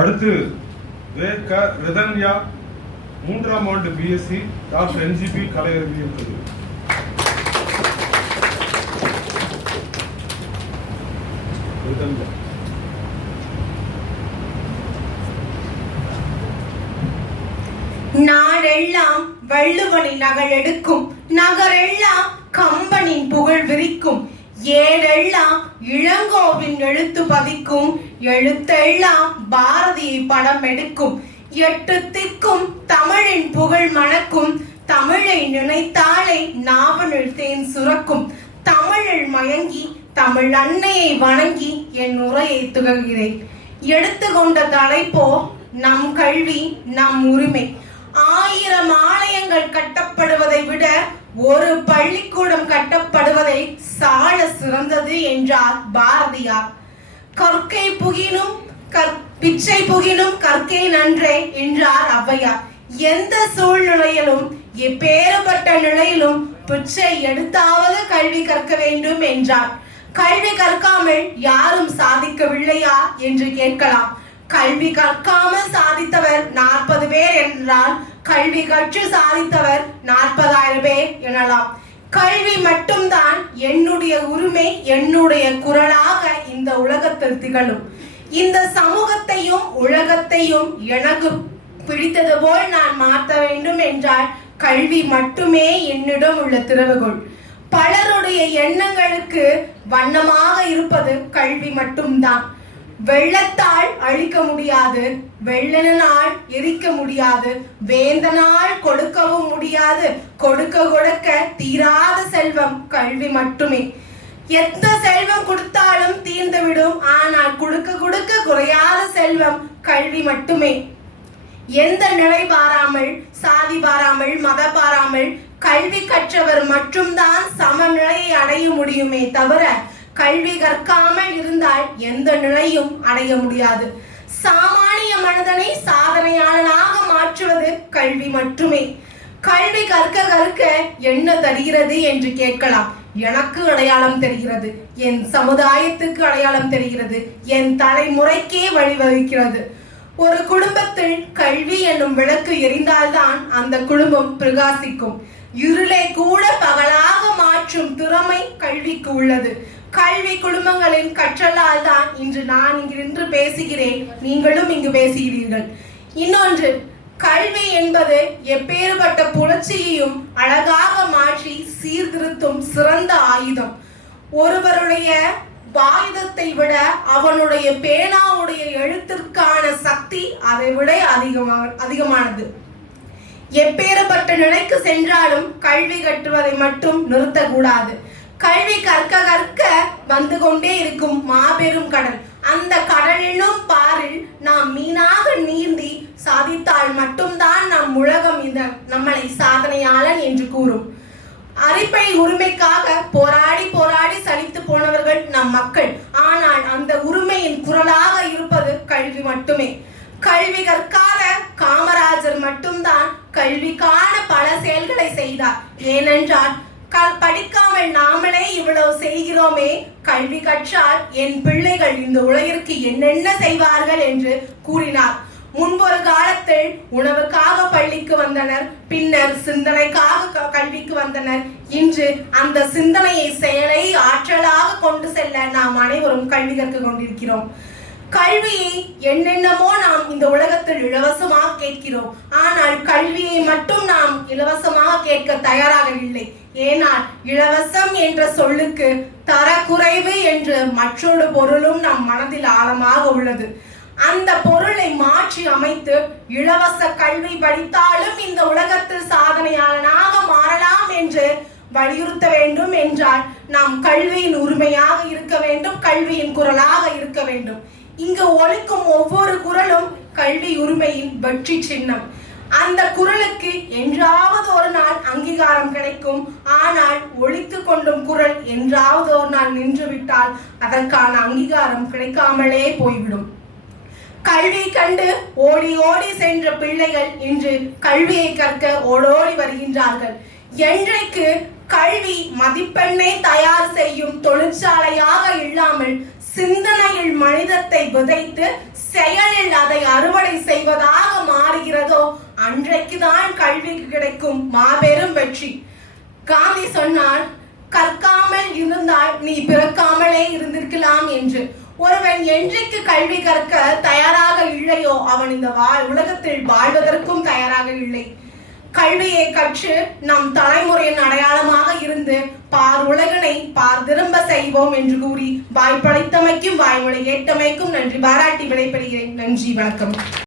அடுத்து வே.க. ரிதன்யா 3ஆம் ஆண்டு பிஎஸ்சி டாக்டர் NGP கலை அறிவியல் கல்லூரி. நாடெல்லாம் வள்ளுவனின் நகலெடுக்கும், நகரெல்லாம் கம்பனின் புகழ் விரிக்கும், ஏடெல்லாம் இளங்கோவின் எழுத்து பதிக்கும், எழுத்தெல்லாம் பாரதியை படம் எடுக்கும், 8 திக்கும் தமிழின் புகழ் மணக்கும், தமிழை நினைத்தாலே நாவனில் தேன் சுரக்கும், தமிழில் மயங்கி தமிழ் அன்னையை வணங்கி என் உரையை துவங்குகிறேன். எடுத்துக்கொண்ட தலைப்போ நம் கல்வி நம் உரிமை. 1000 ஆலயங்கள் கட்டப்படுவதை விட ஒரு பள்ளிக்கூடம் கட்டப்படுவதை சால சிறந்தது என்றார் பாரதியார். கற்கை புகினும் பிச்சை புகினும் கற்கை நன்றே என்றார் ஔவையார். எந்த சூழ்நிலையிலும் எப்பேறுபட்ட நிலையிலும் பிச்சை எடுத்தாவது கல்வி கற்க வேண்டும் என்றார். கல்வி கற்காமல் யாரும் சாதிக்கவில்லையா என்று கேட்கலாம். கல்வி கற்காமல் சாதித்தவர் 40 பேர் என்றால் கல்வி கற்று சாதித்தவர் 40,000 பேர் எனலாம். கல்வி மட்டும்தான் என்னுடைய உரிமை, என்னுடைய குரலாக இந்த உலகத்தில் திகழும். இந்த சமூகத்தையும் உலகத்தையும் எனக்கு பிடித்தது போல் நான் மாற்ற வேண்டும் என்றால் கல்வி மட்டுமே என்னிடம் உள்ள திறவுகோல். பலருடைய எண்ணங்களுக்கு வண்ணமாக இருப்பது கல்வி மட்டும்தான். வெள்ளத்தால் அழிக்க முடியாது, வெள்ளனால் எரிக்க முடியாது, வேந்தனால் கொடுக்கவும் முடியாது, கொடுக்க கொடுக்க தீராத செல்வம் கல்வி மட்டுமே. எந்த செல்வம் கொடுத்தாலும் தீர்ந்துவிடும், ஆனால் கொடுக்க கொடுக்க குறையாத செல்வம் கல்வி மட்டுமே. எந்த நிலை பாராமல், சாதி பாராமல், மத பாராமல் கல்வி கற்றவர் மட்டும்தான் சமநிலையை அடைய முடியுமே தவிர கல்வி கற்காமல் இருந்தால் எந்த நிலையும் அடைய முடியாது. சாமானிய மனிதனை சாதனையாளனாக மாற்றுவது கல்வி மட்டுமே. கல்வி கற்க கற்க என்ன தருகிறது என்று கேட்கலாம். எனக்கு அடையாளம் தெரிகிறது, என் சமுதாயத்துக்கு அடையாளம் தெரிகிறது, என் தலைமுறைக்கே வழிவகுக்கிறது. ஒரு குடும்பத்தில் கல்வி என்னும் விளக்கு எரிந்தால்தான் அந்த குடும்பம் பிரகாசிக்கும். இருளை கூட பகலாக மாற்றும் திறமை கல்விக்கு உள்ளது. கல்வி குடும்பங்களின் கற்றலால் தான் இன்று நான் இங்கு பேசுகிறேன், நீங்களும் இங்கு பேசுகிறீர்கள். இன்னொன்று, கல்வி என்பது எப்பேறுபட்ட புரட்சியையும் அழகாக மாற்றி சீர்திருத்தும் சிறந்த ஆயுதம். ஒருவருடைய ஆயுதத்தை விட அவனுடைய பேனாவுடைய எழுத்திற்கான சக்தி அதை விட அதிகமானது. எப்பேறுபட்ட நிலைக்கு சென்றாலும் கல்வி கற்றுவதை மட்டும் நிறுத்தக்கூடாது. கல்வி கற்க கற்க வந்து கொண்டே இருக்கும் மாபெரும் கடல். அந்த கடலிலும் பாரில் நாம் மீனாக நீந்தி சாதித்தால் மட்டும்தான் நம் உலகம் நம்மளை சாதனையாளன் என்று கூறும். அடிப்படை உரிமைக்காக போராடி போராடி சலித்து போனவர்கள் நம் மக்கள். ஆனால் அந்த உரிமையின் குரலாக இருப்பது கல்வி மட்டுமே. கல்வி கற்காத காமராஜர் மட்டும்தான் கல்விக்கான பல செயல்களை செய்தார். ஏனென்றால் படிக்காமல் நாமளே இவ்வளவு செய்கிறோமே, கல்வி கற்றால் என் பிள்ளைகள் இந்த உலகிற்கு என்னென்ன செய்வார்கள் என்று கூறினார். முன்பொரு காலத்தில் உணவுக்காக பள்ளிக்கு வந்தனர், பின்னர் சிந்தனைக்காக கல்விக்கு வந்தனர். இன்று அந்த சிந்தனையை செயலை ஆற்றலாக கொண்டு செல்ல நாம் அனைவரும் கல்வி கற்க கொண்டிருக்கிறோம். கல்வியை என்னென்னமோ நாம் இந்த உலகத்தில் இலவசமாக கேட்கிறோம். ஆனால் கல்வியை மட்டும் நாம் இலவசமாக கேட்க தயாராக இல்லை. ஏனால் இலவசம் என்ற சொல்லுக்கு தரக்குறைவு என்று மற்றொரு பொருளும் நம் மனதில் ஆழமாக உள்ளது. அந்த பொருளை மாற்றி அமைத்து இலவச கல்வி படித்தாலும் இந்த உலகத்தில் சாதனையாளனாக மாறலாம் என்று வலியுறுத்த வேண்டும் என்றால் நாம் கல்வியின் உரிமையாக இருக்க வேண்டும், கல்வியின் குரலாக இருக்க வேண்டும். இங்கு ஒலிக்கும் ஒவ்வொரு குரலும் கல்வி உரிமையின் வெற்றி சின்னம். அந்த குரலுக்கு என்றாவது ஒரு நாள் அங்கீகாரம் கிடைக்கும். ஆனால் ஒலித்து கொண்டும் குரல் என்றாவது ஒரு நாள் நின்றுவிட்டால் அதற்கான அங்கீகாரம் கிடைக்காமலே போய்விடும். கல்வி கண்டு ஓடி ஓடி சென்ற பிள்ளைகள் இன்று கல்வியை கற்க ஓடோடி வருகின்றார்கள். என்றைக்கு கல்வி மதிப்பெண்ணை தயார் செய்யும் தொழிற்சாலையாக இல்லாமல் சிந்தனையில் மனிதத்தை விதைத்து செயலில் அதை அறுவடை செய்வதாக மாறுகிறதோ அன்றைக்குதான் கல்விக்கு கிடைக்கும் மாபெரும் வெற்றி. காந்தி சொன்னார், கற்காமல் இருந்தால் நீ பிறக்காமலே இருந்திருக்கலாம் என்று. ஒருவன் என்றைக்கு கல்வி கற்க தயாராக இல்லையோ அவன் இந்த உலகத்தில் வாழ்வதற்கும் தயாராக இல்லை. கல்வியை கற்று நம் தலைமுறையின் அடையாளமாக இருந்து பார் உலகனை பார் திரும்ப செய்வோம் என்று கூறி வாய்ப்பளித்தமைக்கும் வாய்மொழி ஏற்றமைக்கும் நன்றி பாராட்டி விடைபெறுகிறேன். நன்றி, வணக்கம்.